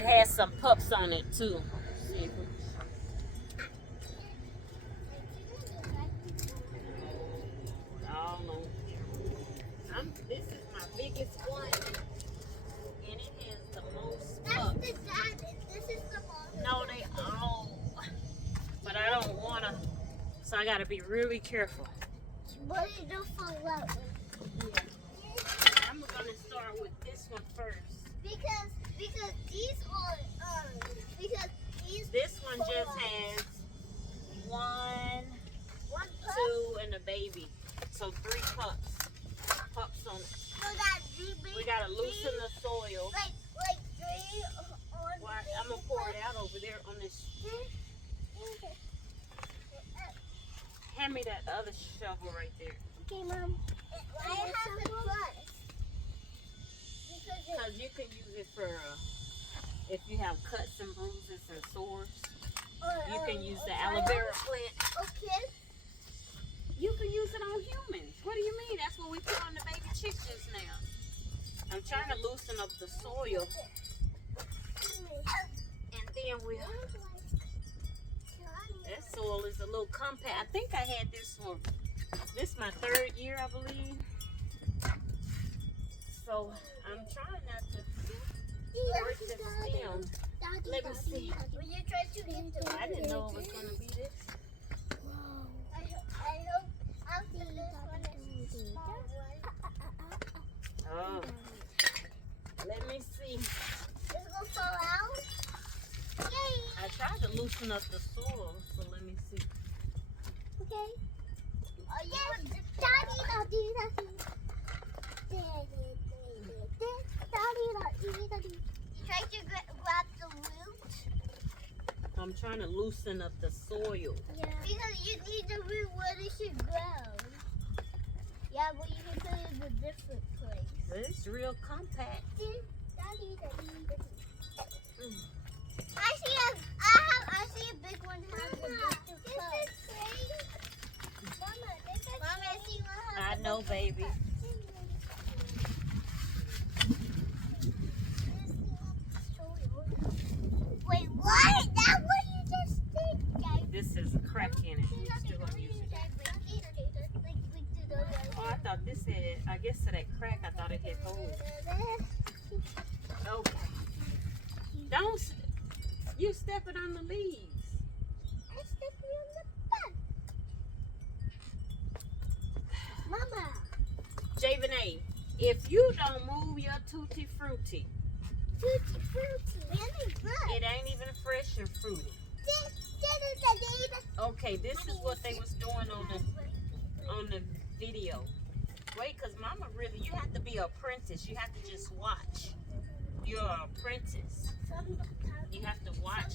It has some pups on it too. See if all on here. This is my biggest one, and it has the most pups. That's the dad. This is the mom. No, they all. But I don't wanna, so I gotta be really careful. But it don't fall out. Yeah. I'm gonna start with this one first. Because these are because these. This one just has one, One pup. two, and a baby. So 3 pups. Pups on it. So that We gotta loosen the soil. like 3 on. Well, I'm gonna pour it out over there on this. Hand me that other shovel right there. Okay, Mom. I have the brush. Because you can use it for if you have cuts and bruises and sores. You can use the aloe vera plant. Okay. You can use it on humans. What do you mean? That's what we put on the baby chickens now. I'm trying to loosen up the soil. And then that soil is a little compact. I think I had this for, this is my 3rd year, I believe. So I'm trying not to break the stem. Let me see. Will you try to get the I didn't know it was going to be this. I hope after this one is small one. Oh. Let me see. It's gonna fall out. Yay! I tried to loosen up the soil, so let me see. Okay. Oh yes, daddy. You try to grab the root. I'm trying to loosen up the soil. Yeah. Because you need the root where it should grow. Yeah, but you can put it in a different place. It's real compact. Daddy. Mm. I see a big one has a big Mama, I see one has I know, baby. Wait, what? That's what you just did. This is a crack in it. Still gonna use it. Oh, I thought this had, I guess to that crack, I thought it had holes. Okay. Don't, you stepping on the leaves. I stepped on the butt. Mama. Javene, if you don't move your tutti frutti, Tutti frutti. Really good. it ain't even fresh and fruity. Okay, this is what they was doing on the video. Wait, cause Mama really, you have to be an apprentice. You have to just watch. You're an apprentice. You have to watch.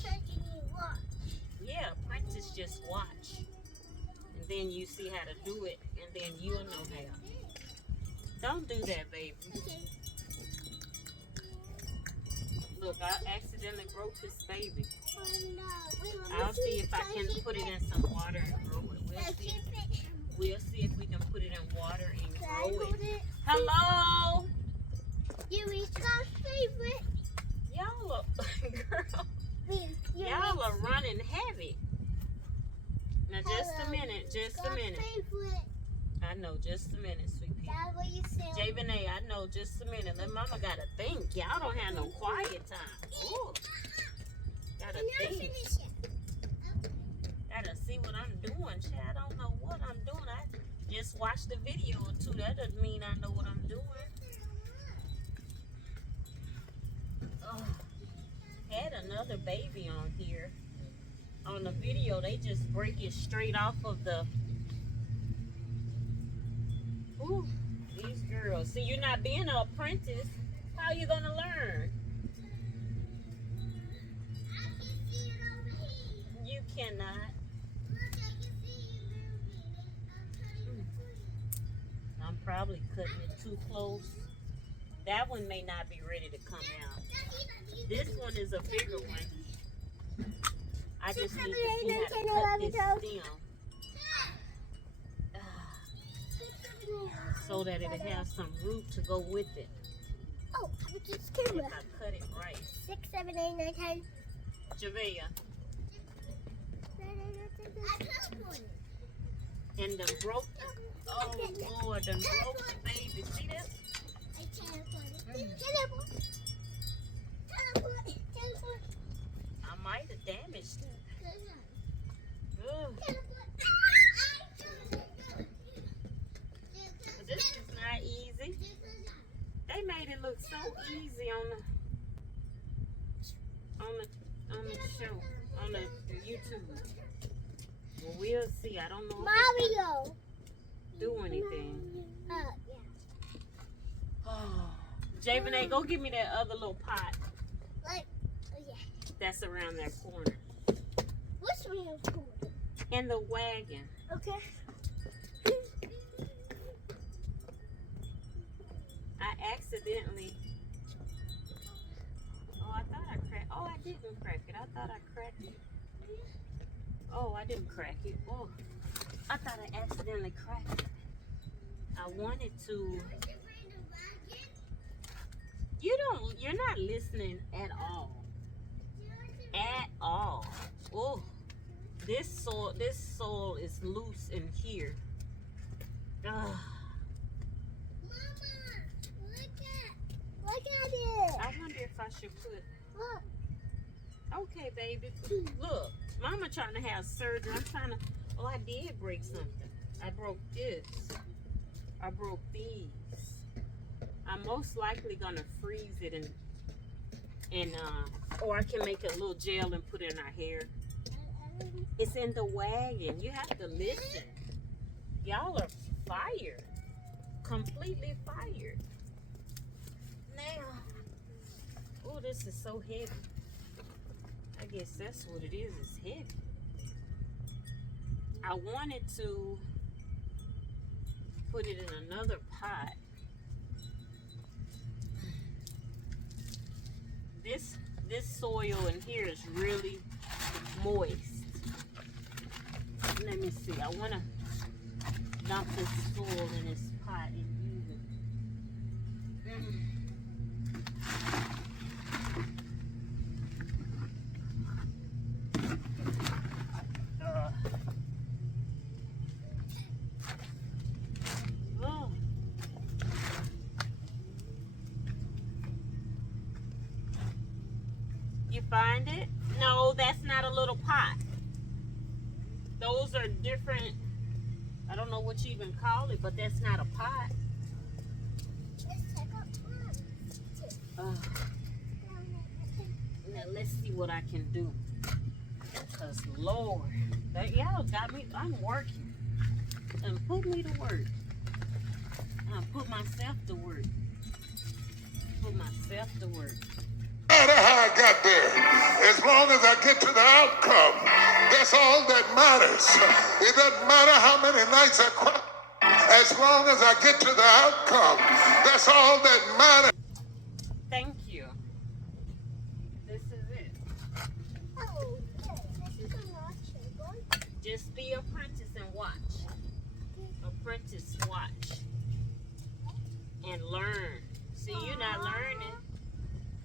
Yeah, apprentice, just watch. And then you see how to do it, and then you'll know how. Don't do that, baby. Look, I accidentally broke this baby. I'll see if I can put it in some water and grow it. We'll see if we can put it in water and grow it. Hello? You reached our favorite. Y'all are, girl, y'all are running heavy. Now, just a minute, just a minute. I know, just a minute, sweet pea. That's what you said. Javene, I know, just a minute. Let Mama gotta think. Y'all don't have no quiet time. Ooh. Gotta think. Gotta see what I'm doing. Child, I don't know what I'm doing. I just watched the video or two. That doesn't mean I know what I'm doing. Oh, had another baby on here. On the video, they just break it straight off of the. Ooh, these girls. See, you're not being an apprentice. How you gonna learn? You cannot. I'm probably cutting it too close. That one may not be ready to come out. This one is a bigger one. I just need to see how to cut this stem. So that it'll have some root to go with it. Oh, this If camera. I cut it right. 6, 7, 8, 9, 10. Javea. I teleported. And the broke. Oh Lord, the broke baby. See this? I teleported. Teleport. Teleport. Teleport. I might have damaged it. Ugh. Teleport. But this is not easy. They made it look so easy on the show, on the YouTube. Well, we'll see. I don't know if it's Mario. gonna do anything. Yeah. Oh, Javene, go give me that other little pot Like, yeah. that's around that corner. Which one is cool? And the wagon. Okay. I accidentally. Oh, I thought I cracked. Oh, I didn't crack it. I thought I cracked it. Oh, I didn't crack it. Oh, I thought I accidentally cracked it. I wanted to. You're not listening at all. At all. Oh, this soil is loose in here. Ugh. Mama, look at it. I wonder if I should put. Look. Okay, baby. Look, Mama trying to have surgery. I'm trying to. Oh, I did break something. I broke this. I broke these. I'm most likely gonna freeze it and or I can make a little gel and put it in our hair. It's in the wagon. You have to listen. Y'all are fired. Completely fired. Now. Oh, this is so heavy. I guess that's what it is. It's heavy. I wanted to put it in another pot. This soil in here is really moist. Let me see. I want to dump this soil in this pot and use it. Oh. You find it? No, that's not a little pot. Those are different. I don't know what you even call it, but that's not a pot. Now let's see what I can do. Because Lord, y'all got me. I'm working. And put me to work. Put myself to work. Put myself to work. No matter how I got there, as long as I get to the outcome, that's all that matters. It doesn't matter how many nights I cry. As long as I get to the outcome, that's all that matters. Thank you. This is it. Oh, this is a watch. Just be apprentice and watch. Apprentice, watch. And learn. See, you're not learning.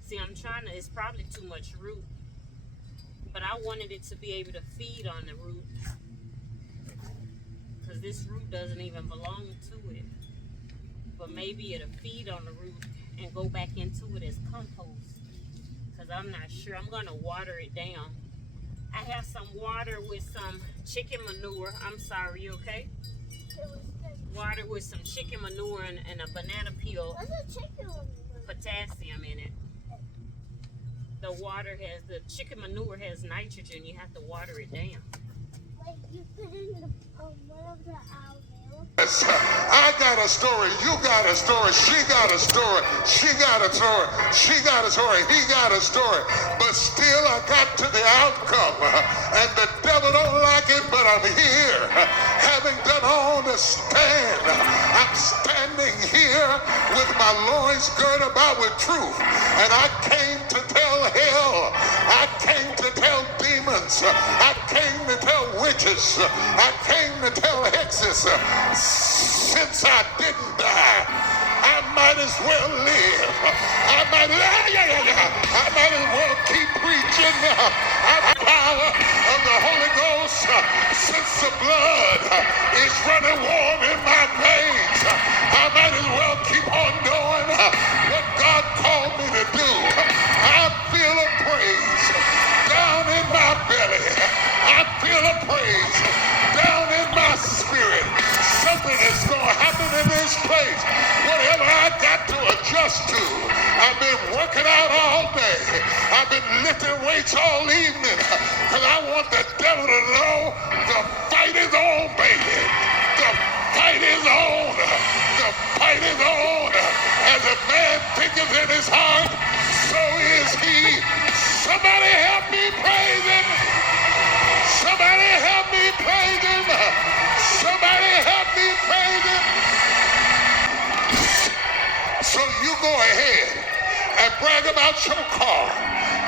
See, I'm trying to, it's probably too much root. But I wanted it to be able to feed on the root. Because this root doesn't even belong to it. But maybe it'll feed on the root and go back into it as compost. Because I'm not sure. I'm going to water it down. I have some water with some chicken manure. I'm sorry, you okay? Water with some chicken manure and a banana peel. What's a chicken one? Potassium in it. The water has, the chicken manure has nitrogen. You have to water it down. Like you put in the one of the Aloe Vera. I got a story, you got a story, she got a story, she got a story, she got a story, he got a story. But still I got to the outcome. And the devil don't like it, but I'm here. Having done all to stand, I'm standing here with my loins girded about with truth. And I came to tell hell, I came to tell demons, I came to tell witches, I came to tell hexes. Since I didn't die, I might as well live. I might as well keep preaching. The power of the Holy Ghost, since the blood is running warm in my veins, I might as well keep on doing what God called me to do. I feel a praise down in my belly. I feel a praise down in my spirit. Something is going to happen in this place. Whatever I got to adjust to. I've been working out all day. I've been lifting weights all evening because I want the devil to know the fight is on, baby. The fight is on. The fight is on. As a man thinketh in his heart, so is he. Somebody help me praise him. Somebody help me praise him. Somebody help me praise him. So you go ahead and brag about your car.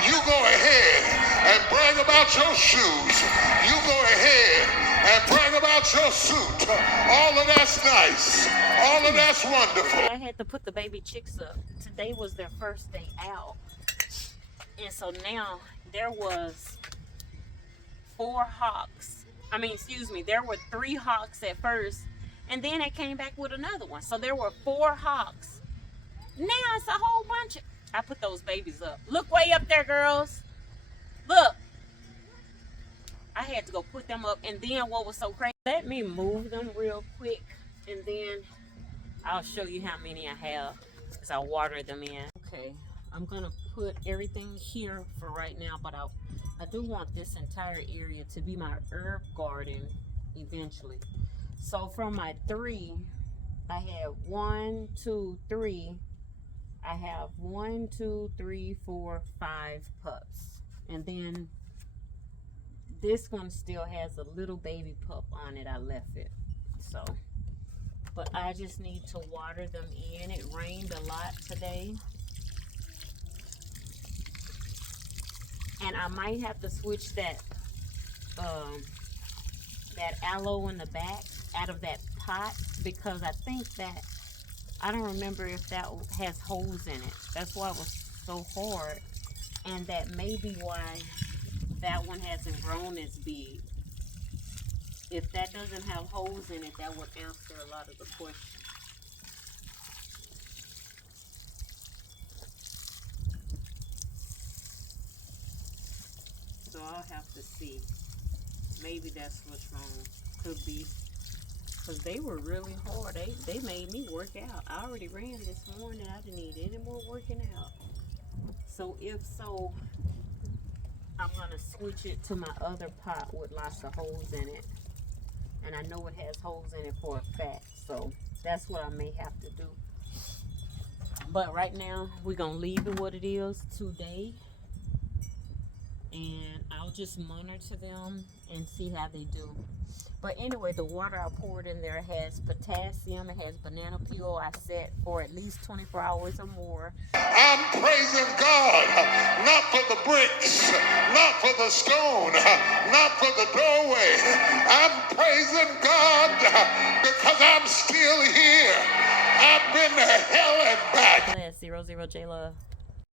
You go ahead and brag about your shoes. You go ahead and brag about your suit. All of that's nice. All of that's wonderful. I had to put the baby chicks up. Today was their first day out. And so now there was 4 hawks. There were 3 hawks at first. And then they came back with another one. So there were 4 hawks. Now it's a whole bunch of... I put those babies up. Look way up there, girls. Look. I had to go put them up. And then what was so crazy... Let me move them real quick. And then I'll show you how many I have as I water them in. Okay. I'm going to put everything here for right now. But I do want this entire area to be my herb garden eventually. So from my 3, I have 1, 2, 3. I have 1, 2, 3, 4, 5 pups. And then this one still has a little baby pup on it. I left it. So, but I just need to water them in. It rained a lot today. And I might have to switch that aloe in the back out of that pot, because I think that, I don't remember if that has holes in it. That's why it was so hard. And that may be why that one hasn't grown as big. If that doesn't have holes in it, that would answer a lot of the questions. So I'll have to see. Maybe that's what's wrong. Could be. Because they were really hard. They made me work out. I already ran this morning. I didn't need any more working out. So if so, I'm going to switch it to my other pot with lots of holes in it. And I know it has holes in it for a fact. So that's what I may have to do. But right now, we're going to leave it what it is today. And I'll just monitor them and see how they do. But anyway, the water I poured in there has potassium. It has banana peel. I set for at least 24 hours or more. I'm praising God, not for the bricks, not for the stone, not for the doorway. I'm praising God because I'm still here. I've been to hell and back. That's 00 J Love.